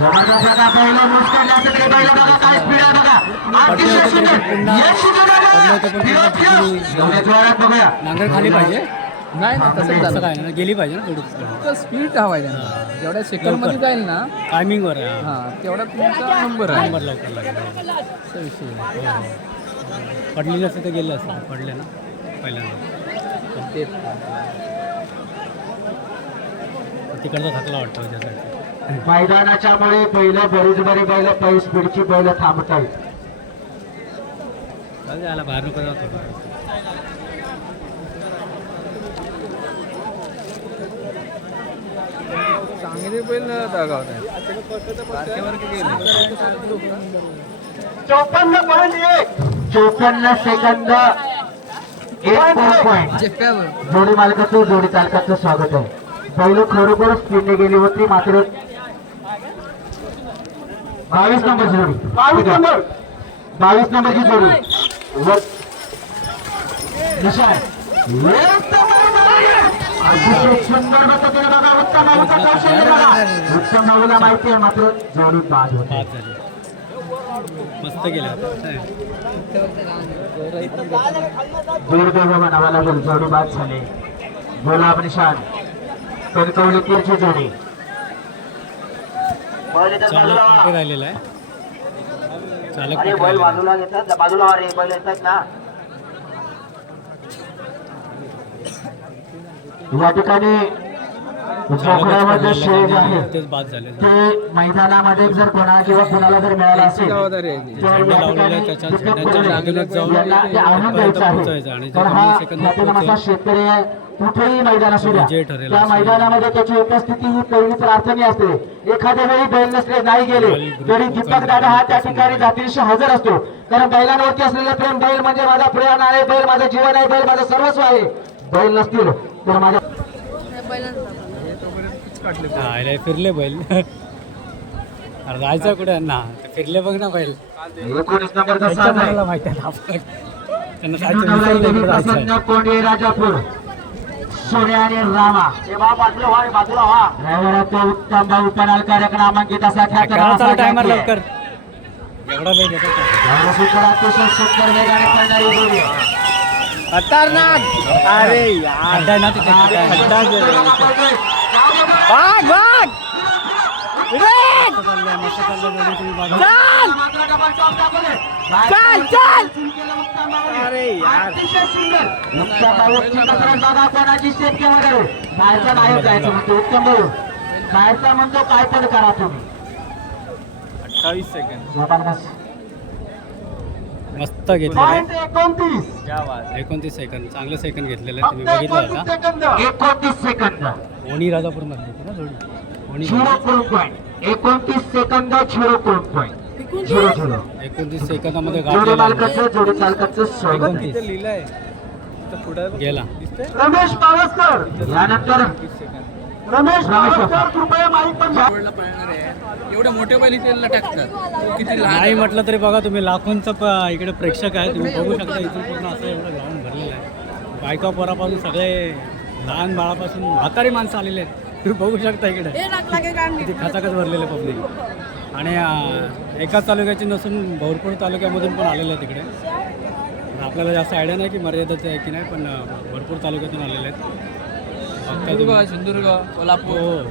जबरदस्त बघा पहिलं मुस्कटलं असं तरी पहिलं बघा काय स्पीड आहे बघा अतिशय सुंदर यश सुंदर बघा फिरत फिरत एवढ्या जोरात बघूया नांगर खाली पाहिजे नाही. नाही असं झालं काय ना गेली पाहिजे ना थोडी तर स्पीड हवा आहे त्यांना. जेवढ्या सेकंडमध्ये जाईल ना टायमिंगवर आहे हां. तेवढा तुमचा नंबर आहे. नंबर लवकर लागेल. असा विषय आहे. पडली नसते तर गेले असते. पडले ना पहिल्यांदा. ते तिकडचा थकला वाटतो त्यासाठी. मैदानाच्या मुळे पहिलं बरीच बरी बैल पै स्पीडची बैल थांबत आहेत चालेल याला बाहेर नको जात होतं चांगले बैल चौपन्न पॉईंट एक. चौपन्न सेकंद एक पॉईंट जोडी मालकाचं जोडी चालकाचं स्वागत आहे. पहिलं खरोखर स्पीडने गेली होती मात्र बावीस नंबरची जोडी. बावीस नंबर. बावीस नंबरची जोडी. सुंदर बघा उत्तम नावाला माहिती आहे मात्र जोडी बाद होते. मस्त गेल्या दुर्दैव म्हणावा लागेल. जोडी बाद झाले. गुलाब निशान. कणकवली तीरची जोडी? चालक कुठे राहिलेला आहे. चालक बैल? बाजूला घेतात बाजूला अरे बैल येतात ना. या ठिकाणी जोखडामध्ये शेज आहे. तेच बाद झाले ते मैदानामध्ये जर कोणा किंवा कोणाला जर मिळाला असेल. तर या ठिकाणी आणून द्यायचं आहे. तर हा. शेतकरी कुठेही मैदान असू द्या त्या. मैदानामध्ये त्याची उपस्थिती ही पहिली प्रार्थनी असते. एखाद्या वेळी बैल नसले नाही गेले तरी दीपक दादा हा त्या ठिकाणी जातीशी हजर असतो. कारण बैलांवरती असलेलं प्रेम बैल म्हणजे माझा प्राण आहे बैल माझं जीवन आहे बैल माझं सर्वस्व आहे. बैल नसतील तर माझ्या फिरले बैल. जायचं कुठे? ना फिरले बघ ना बैल. एकोणीस नंबरचा त्यांना जायचं. कोंडे राजापूर. सोने आणि रामा. बाजूला व्हा ड्रायव्हराचा उत्तम भाऊ पणाल कार्यक्रम नामांकित असा टायमर. लवकर. खतरनाक. अरे ना अतिशय सुंदर. कसरत बघा कोणाची बाहेरचा नाही जायचं म्हणतो उत्तम भाऊ बाहेरचा म्हणतो काय पण करा तुम्ही. अठ्ठावीस सेकंड मस्त घेतलेलं पॉईंट एकोणतीस. क्या बात एकोणतीस सेकंद चांगले सेकंद घेतलेले. तुम्ही बघितलं सेकंद एकोणतीस सेकंद ओणी राजापूरमध्ये होती ना जोडी. ओणी झिरो पॉईंट एकोणतीस second zero point zero zero एकोणतीस सेकंदामध्ये जोडी गाठलेला आहे. मालकाचं जोडी चालकाचं स्वागत. आहे. एकोणतीस लिहिलं आहे. तर पुढे गेला. रमेश पावसकर. यानंतर रमेश पावसकर कृपया माईक पण घ्या. पाळणार आहे. एवढे मोठे बैल इथे टाकतात. किती लहान नाही म्हटलं तरी बघा तुम्ही लाखोंचं प- इकडे प्रेक्षक आहे तुम्ही बघू शकता इथून पूर्ण असं एवढं ग्राउंड भरलेलं आहे. बायका पोरापासून सगळे लहान बाळापासून म्हातारी माणसं आलेले आहेत. तुम्ही बघू शकता इकडे. किती खचाखच भरलेले पब्लिक. आणि एकाच तालुक्याची नसून भरपूर तालुक्यामधून पण आलेले आहेत तिकडे आपल्याला जास्त आयडिया नाही की मर्यादाचं आहे की नाही पण भरपूर तालुक्यातून आलेले आहेत. सिंधुदुर्ग कोल्हापूर. हो.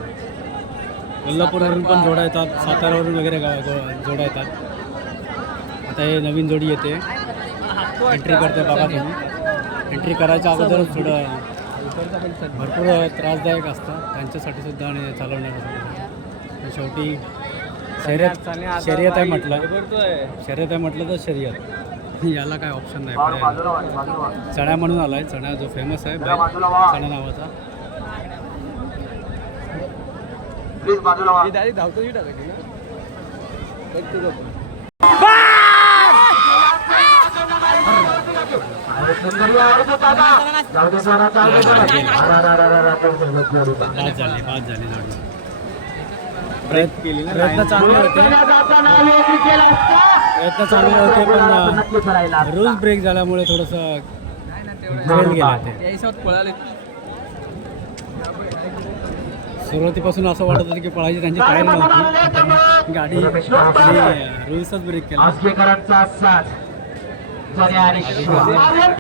कोल्हापूरवरून पण जोडा येतात साताऱ्यावरून वगैरे जोडा येतात. आता हे नवीन जोडी येते. एंट्री करते बघा तुम्ही. एंट्री करायच्या अगोदरच थोडं भरपूर त्रासदायक असतं. त्यांच्यासाठी सुद्धा आणि चालवण्यासाठी. शेवटी शर्यत शर्यत आहे म्हटलं शर्यत आहे म्हटलं तर शर्यत याला काय ऑप्शन नाही पर्याय. चण्या म्हणून आलाय चण्या जो फेमस आहे. चण्या नावाचा प्लीज बाजूला व्हा. दारी धावतो. बाद झाली बाद झाली प्रयत्न चांगले होते. प्रयत्न चांगले पण. रूल्स ब्रेक झाल्यामुळे थोडंसं गेला. ते सुरुवातीपासून असं वाटत होतं की पळायची त्यांची तयारी नव्हती. गाडी रुल्सच ब्रेक केला.